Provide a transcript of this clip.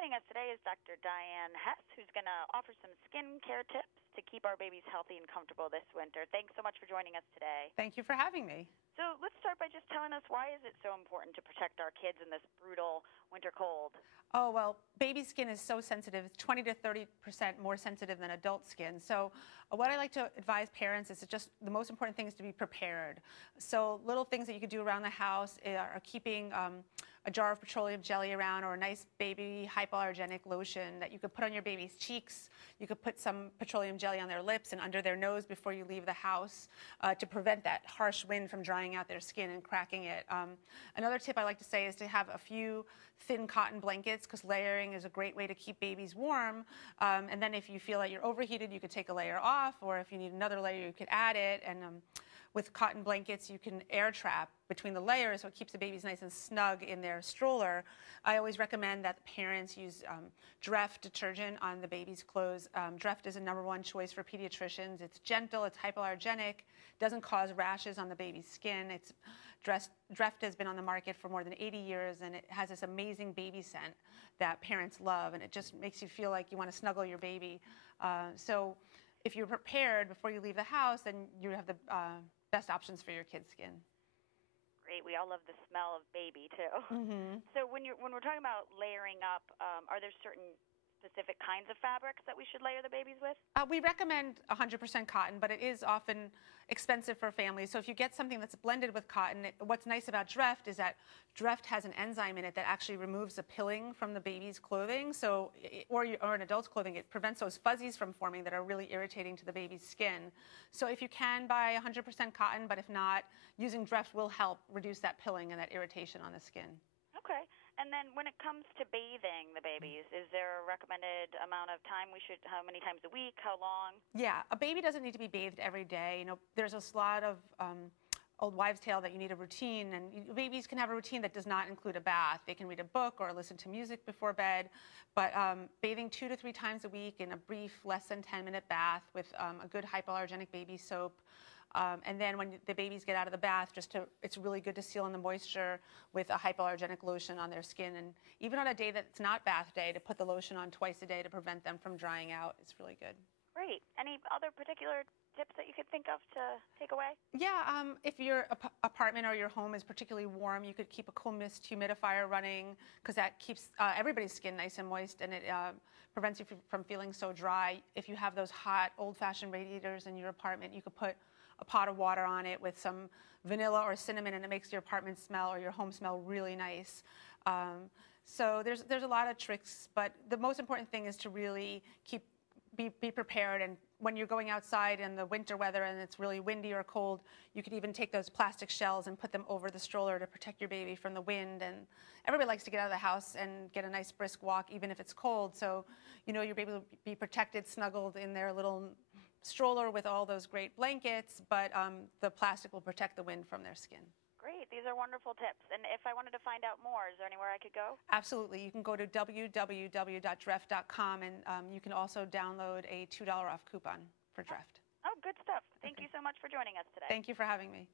Joining us today is Dr. Dyan Hes, who's going to offer some skincare tips to keep our babies healthy and comfortable this winter. Thanks so much for joining us today. Thank you for having me. So let's start by just telling us, why is it so important to protect our kids in this brutal winter cold? Oh, well, baby skin is so sensitive. It's 20 to 30% more sensitive than adult skin. So what I like to advise parents is just the most important thing is to be prepared. So little things that you could do around the house are keeping a jar of petroleum jelly around, or a nice baby hypoallergenic lotion that you could put on your baby's cheeks. You could put some petroleum jelly on their lips and under their nose before you leave the house to prevent that harsh wind from drying out their skin and cracking it. Another tip I like to say is to have a few thin cotton blankets, because layering is a great way to keep babies warm. And then if you feel that you're overheated, you could take a layer off, or if you need another layer, you could add it. And with cotton blankets, you can air trap between the layers, so it keeps the babies nice and snug in their stroller. I always recommend that the parents use Dreft detergent on the baby's clothes. Dreft is a #1 choice for pediatricians. It's gentle, it's hypoallergenic, doesn't cause rashes on the baby's skin. Dreft has been on the market for more than 80 years, and it has this amazing baby scent that parents love, and it just makes you feel like you want to snuggle your baby. So if you're prepared before you leave the house, then you have the best options for your kid's skin. Great. We all love the smell of baby, too. Mm-hmm. So when we're talking about layering up, are there certain specific kinds of fabrics that we should layer the babies with? We recommend 100% cotton, but it is often expensive for families. So if you get something that's blended with cotton, what's nice about Dreft is that Dreft has an enzyme in it that actually removes the pilling from the baby's clothing, or an adult's clothing. It prevents those fuzzies from forming that are really irritating to the baby's skin. So if you can buy 100% cotton, but if not, using Dreft will help reduce that pilling and that irritation on the skin. Okay. And then when it comes to bathing the babies, is there a recommended amount of time how many times a week, how long? Yeah, a baby doesn't need to be bathed every day. You know, there's a lot of old wives' tale that you need a routine, and babies can have a routine that does not include a bath. They can read a book or listen to music before bed, but bathing 2 to 3 times a week in a brief, less than 10-minute bath with a good hypoallergenic baby soap. And then when the babies get out of the bath, it's really good to seal in the moisture with a hypoallergenic lotion on their skin. And even on a day that's not bath day, to put the lotion on twice a day to prevent them from drying out. It's really good. Great. Any other particular tips that you could think of to take away? Yeah, if your apartment or your home is particularly warm, you could keep a cool mist humidifier running, because that keeps everybody's skin nice and moist, and it prevents you from feeling so dry. If you have those hot, old-fashioned radiators in your apartment, you could put a pot of water on it with some vanilla or cinnamon, and it makes your apartment smell or your home smell really nice. So there's a lot of tricks, but the most important thing is to really be prepared. And when you're going outside in the winter weather and it's really windy or cold, you could even take those plastic shells and put them over the stroller to protect your baby from the wind. And everybody likes to get out of the house and get a nice brisk walk, even if it's cold. So, you know, your baby will be protected, snuggled in their little stroller with all those great blankets, but the plastic will protect the wind from their skin. Great. These are wonderful tips. And if I wanted to find out more, is there anywhere I could go? Absolutely. You can go to www.dreft.com, and you can also download a $2 off coupon for Dreft. Oh, good stuff. Thank you so much for joining us today. Thank you for having me.